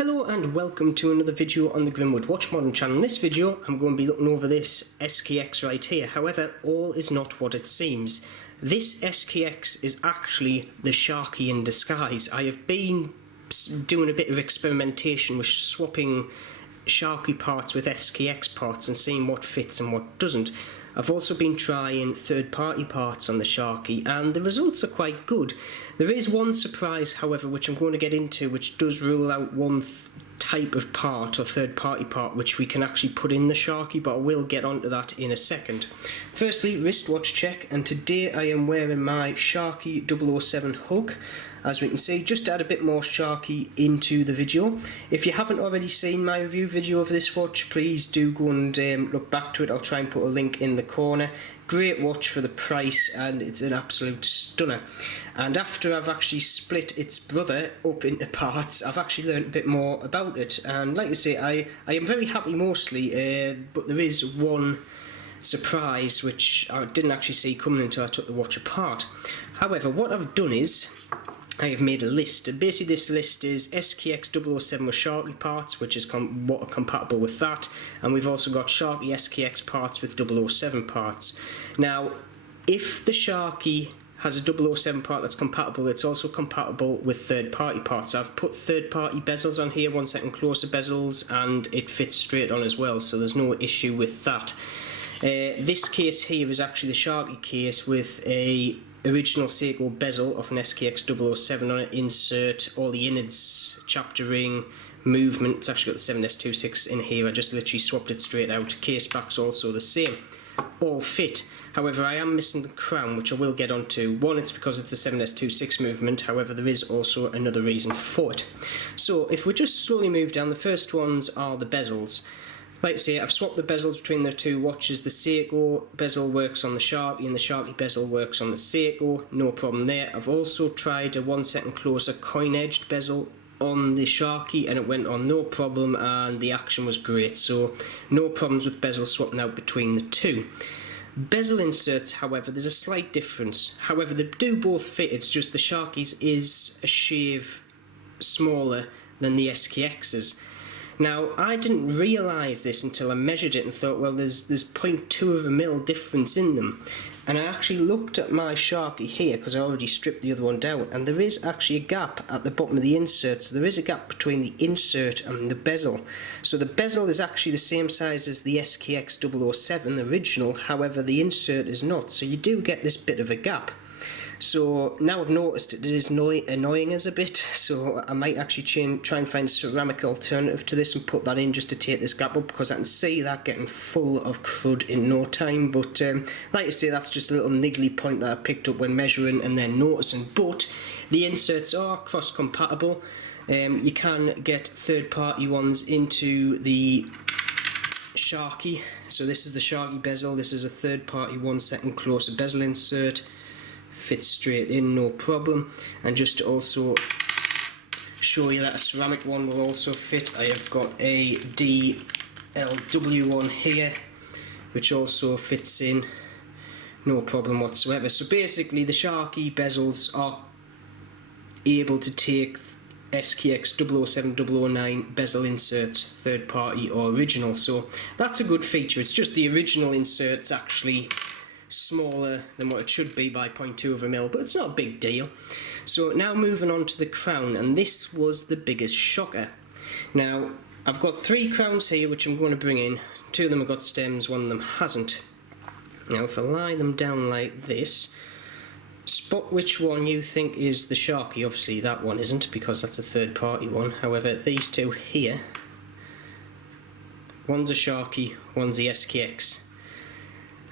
Hello and welcome to another video on the Grimwood Watch Modern channel. In this video I'm going to be looking over this SKX right here. However, all is not what it seems. This SKX is actually the Sharky in disguise. I have been doing a bit of experimentation with swapping Sharky parts with SKX parts and seeing what fits and what doesn't. I've also been trying third-party parts on the Sharky and the results are quite good. There is one surprise, however, which I'm going to get into, which does rule out one type of part or third-party part which we can actually put in the Sharky, but I will get onto that in a second. Firstly, wristwatch check, and today I am wearing my Sharky 007 Hulk. As we can see, just to add a bit more Sharky into the video. If you haven't already seen my review video of this watch, please do go and look back to it. I'll try and put a link in the corner. Great watch for the price, and it's an absolute stunner. And after I've actually split its brother up into parts, I've actually learned a bit more about it. And like I say, I am very happy mostly, but there is one surprise which I didn't actually see coming until I took the watch apart. However, what I've done is I have made a list, and basically this list is SKX 007 with Sharky parts, which is what are compatible with that, and we've also got Sharky SKX parts with 007 parts. Now, if the Sharky has a 007 part that's compatible, it's also compatible with third-party parts. I've put third-party bezels on here, 1 second closer bezels, and it fits straight on as well, so there's no issue with that. This case here is actually the Sharky case with a original Seiko bezel of an SKX 007 on it, insert, all the innards, chapter ring, movement. It's actually got the 7S26 in here. I just literally swapped it straight out. Case back's also the same. All fit. However, I am missing the crown, which I will get onto. One, it's because it's a 7S26 movement. However, there is also another reason for it. So, if we just slowly move down, the first ones are the bezels. Like I say, I've swapped the bezels between the two watches. The Seiko bezel works on the Sharky and the Sharky bezel works on the Seiko. No problem there. I've also tried a 1 second closer coin-edged bezel on the Sharky and it went on no problem, and the action was great. So no problems with bezel swapping out between the two. Bezel inserts, however, there's a slight difference. However, they do both fit. It's just the Sharky's is a shave smaller than the SKX's. Now, I didn't realise this until I measured it and thought, well, there's 0.2 of a mil difference in them. And I actually looked at my Sharky here, because I already stripped the other one down, and there is actually a gap at the bottom of the insert. So there is a gap between the insert and the bezel. So the bezel is actually the same size as the SKX 007, the original, however the insert is not. So you do get this bit of a gap. So now I've noticed it is annoying us a bit, so I might actually try and find a ceramic alternative to this and put that in just to take this gap up, because I can see that getting full of crud in no time. But like I say, that's just a little niggly point that I picked up when measuring and then noticing. But the inserts are cross-compatible. You can get third-party ones into the Sharky. So this is the Sharky bezel, this is a third-party 1 second closer bezel insert. Fits straight in, no problem. And just to also show you that a ceramic one will also fit, I have got a DLW one here which also fits in, no problem whatsoever. So basically the Sharky bezels are able to take SKX 007, 009 bezel inserts, third party or original, so that's a good feature. It's just the original insert's actually smaller than what it should be by 0.2 of a mil, but it's not a big deal. So now moving on to the crown, and this was the biggest shocker. Now I've got 3 crowns here which I'm going to bring in. 2 of them have got stems, 1 of them hasn't. Now if I lie them down like this, spot which one you think is the Sharky. Obviously that one isn't, because that's a third party one. However, these two here, one's a Sharky, one's the SKX.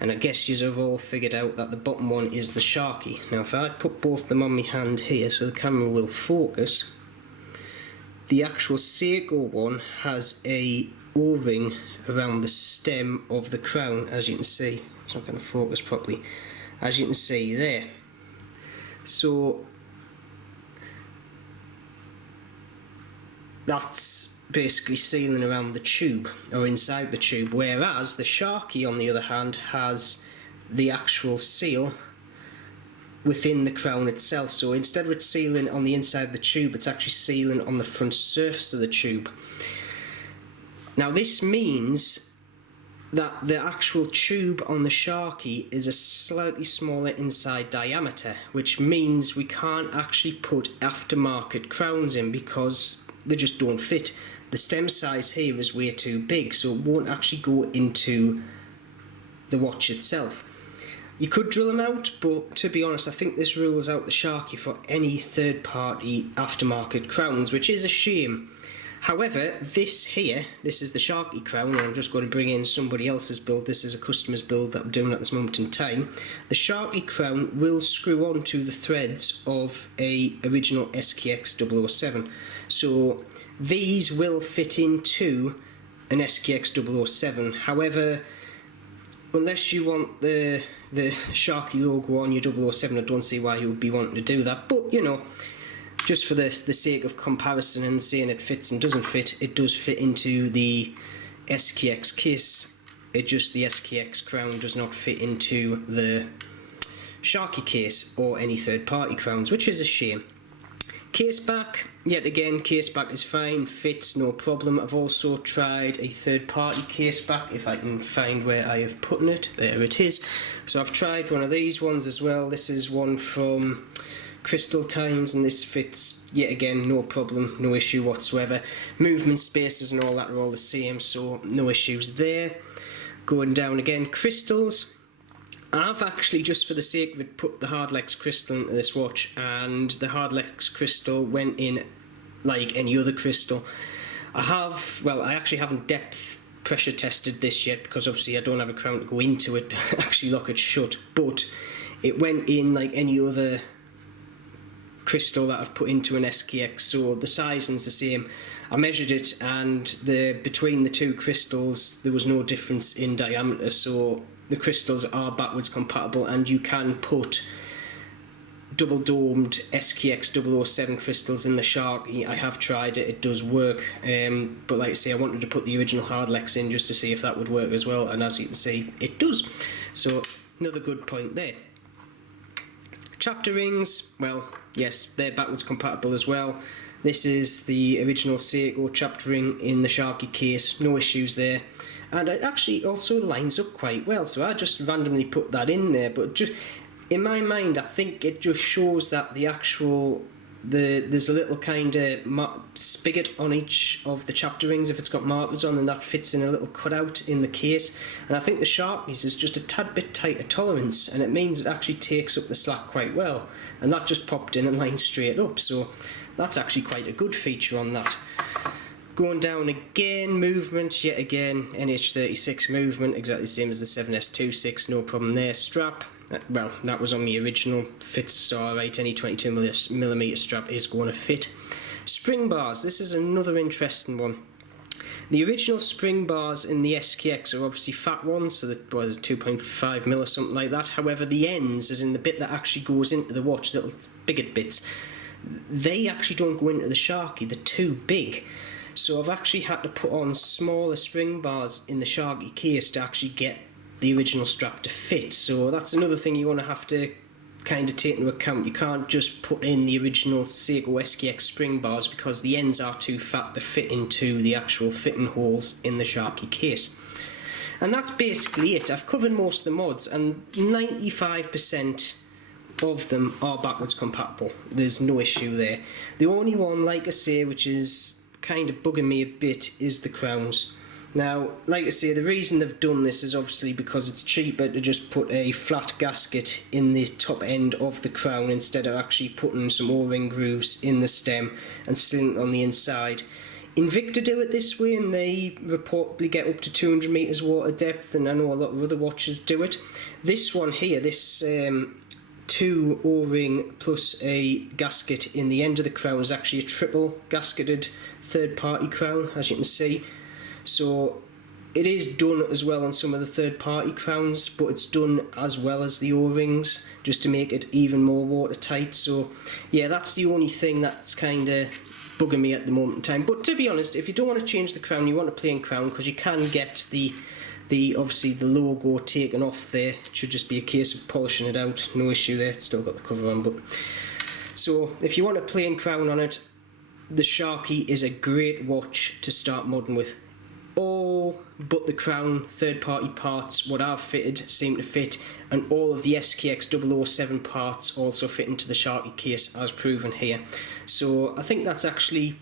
And I guess you've all figured out that the bottom one is the Sharky. Now if I put both of them on my hand here so the camera will focus, the actual Seiko one has a O-ring around the stem of the crown, as you can see. It's not going to focus properly. As you can see there. So that's basically sealing around the tube, or inside the tube, whereas the Sharky on the other hand has the actual seal within the crown itself. So instead of it sealing on the inside of the tube, it's actually sealing on the front surface of the tube. Now this means that the actual tube on the Sharky is a slightly smaller inside diameter, which means we can't actually put aftermarket crowns in because they just don't fit. The stem size here is way too big, so it won't actually go into the watch itself. You could drill them out, but to be honest, I think this rules out the Sharky for any third-party aftermarket crowns, which is a shame. However, this here, this is the Sharky crown, and I'm just going to bring in somebody else's build. This is a customer's build that I'm doing at this moment in time. The Sharky crown will screw onto the threads of a original SKX 007. So these will fit into an SKX 007. However, unless you want the Sharky logo on your 007, I don't see why you would be wanting to do that. But, you know, just for the sake of comparison and saying it fits and doesn't fit, it does fit into the SKX case. It just, the SKX crown does not fit into the Sharky case or any third-party crowns, which is a shame. Case back, yet again, case back is fine, fits, no problem. I've also tried a third-party case back, if I can find where I have put it. There it is. So I've tried one of these ones as well. This is one from Crystal Times, and this fits yet again, no problem, no issue whatsoever. Movement spaces and all that are all the same, so no issues there. Going down again, crystals. I've actually, just for the sake of it, put the Hardlex crystal into this watch, and the Hardlex crystal went in like any other crystal. I actually haven't depth pressure tested this yet because obviously I don't have a crown to go into it, actually lock it shut, but it went in like any other crystal that I've put into an SKX, so the sizing's the same. I measured it, and between the two crystals there was no difference in diameter, so the crystals are backwards compatible, and you can put double domed SKX 007 crystals in the Sharky. I have tried it, it does work, but like I say, I wanted to put the original Hardlex in just to see if that would work as well, and as you can see, it does. So another good point there. Chapter rings, well, yes, they're backwards compatible as well. This is the original Seiko chapter ring in the Sharky case, no issues there. And it actually also lines up quite well, so I just randomly put that in there, but just in my mind I think it just shows that the actual, there's a little kind of spigot on each of the chapter rings. If it's got markers on, then that fits in a little cutout in the case, and I think the Sharky's is just a tad bit tighter tolerance, and it means it actually takes up the slack quite well, and that just popped in and lined straight up, so that's actually quite a good feature on that. Going down again, movement, yet again, NH36 movement, exactly the same as the 7S26, no problem there. Strap, well, that was on the original, fits alright, any 22mm strap is going to fit. Spring bars, this is another interesting one. The original spring bars in the SKX are obviously fat ones, so that was 2.5mm or something like that. However, the ends, as in the bit that actually goes into the watch, little bigot bits, they actually don't go into the Sharky, they're too big. So I've actually had to put on smaller spring bars in the Sharky case to actually get the original strap to fit. So that's another thing you want to have to kind of take into account. You can't just put in the original Seiko SKX spring bars because the ends are too fat to fit into the actual fitting holes in the Sharky case. And that's basically it. I've covered most of the mods, and 95% of them are backwards compatible. There's no issue there. The only one, like I say, which is kind of bugging me a bit, is the crowns. Now, like I say, the reason they've done this is obviously because it's cheaper to just put a flat gasket in the top end of the crown instead of actually putting some O-ring grooves in the stem and sealing it on the inside. Invicta do it this way, and they reportedly get up to 200 metres water depth, and I know a lot of other watches do it. This one here, this 2 O-ring plus a gasket in the end of the crown is actually a triple gasketed third-party crown, as you can see. So it is done as well on some of the third-party crowns, but it's done as well as the O-rings just to make it even more watertight. So yeah, that's the only thing that's kind of bugging me at the moment in time. But to be honest, if you don't want to change the crown, you want a plain crown, because you can get the obviously the logo taken off there. It should just be a case of polishing it out, no issue there, it's still got the cover on. But so if you want a plain crown on it, the Sharkey is a great watch to start modding with. All but the crown third-party parts, what I've fitted, seem to fit, and all of the SKX 007 parts also fit into the Sharkey case as proven here. So I think that's actually,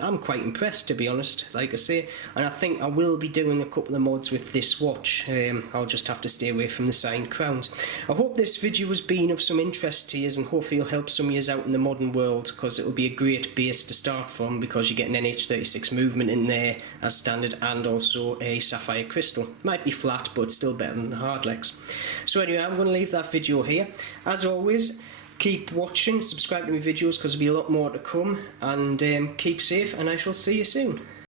I'm quite impressed, to be honest, like I say, and I think I will be doing a couple of mods with this watch. I'll just have to stay away from the signed crowns. I hope this video has been of some interest to you, and hopefully it'll help some of you out in the modern world, because it'll be a great base to start from, because you get an NH36 movement in there as standard, and also a sapphire crystal. Might be flat, but still better than the Hardlex. So anyway, I'm going to leave that video here. As always, keep watching, subscribe to my videos because there'll be a lot more to come, and keep safe, and I shall see you soon.